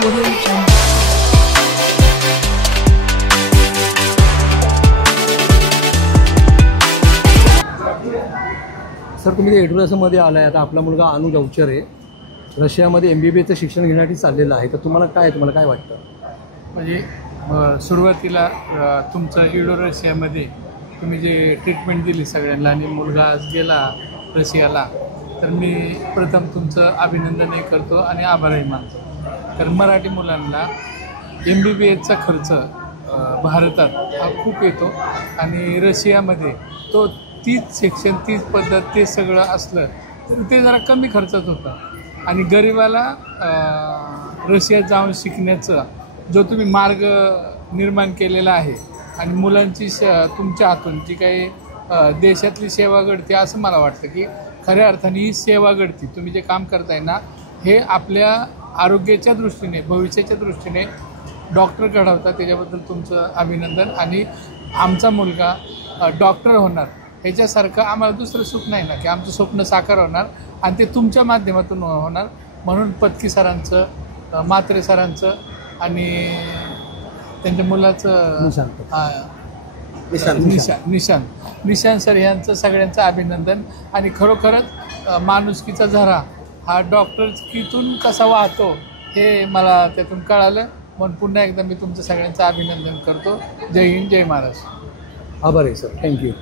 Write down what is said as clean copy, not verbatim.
Sir तुम्ही एडुरसमध्ये आलाय, आता आपला मुलगा अनुज अवचर आहे, रशियामध्ये MBBAचं शिक्षण घेण्यासाठी चाललेलं आहे, तर तुम्हाला काय वाटतं? म्हणजे सुरुवातीला तुमचं रशियामध्ये तुम्ही जे ट्रीटमेंट दिली सगळ्यांना आणि मुलगा आज गेला रशियाला, तर मी प्रथम तुमचं अभिनंदनही करतो आणि आभारही मानतो. कारण मराठी मुलांना MBBAचा खर्च भारतात हा खूप येतो आणि रशियामध्ये तो तीच शिक्षण, तीच पद्धत, ते सगळं असलं तर ते जरा कमी खर्चात होतं. आणि गरिबाला रशियात जाऊन शिकण्याचा जो तुम्ही मार्ग निर्माण केलेला आहे आणि मुलांची तुमच्या हातून जी काही देशातली सेवा घडते, असं मला वाटतं की खऱ्या अर्थाने ही सेवा घडते. तुम्ही जे काम करताय ना, हे आपल्या आरोग्याच्या दृष्टीने, भविष्याच्या दृष्टीने डॉक्टर घडवतात. त्याच्याबद्दल तुमचं अभिनंदन. आणि आमचा मुलगा डॉक्टर होणार ह्याच्यासारखं आम्हाला दुसरं सुख नाही ना, की आमचं स्वप्न साकार होणार आणि ते तुमच्या माध्यमातून होणार. म्हणून पत्की सरांचं, म्हात्रे सरांचं आणि त्यांच्या मुलाचं निशांत सर यांचं सगळ्यांचं अभिनंदन. आणि खरोखरच माणुसकीचा झरा हा डॉक्टरकीतून कसा वाहतो हे मला त्यातून कळालं. म्हणून पुन्हा एकदा मी तुमचं सगळ्यांचं अभिनंदन करतो. जय हिंद, जय महाराष्ट्र. आभार आहे सर, थँक्यू.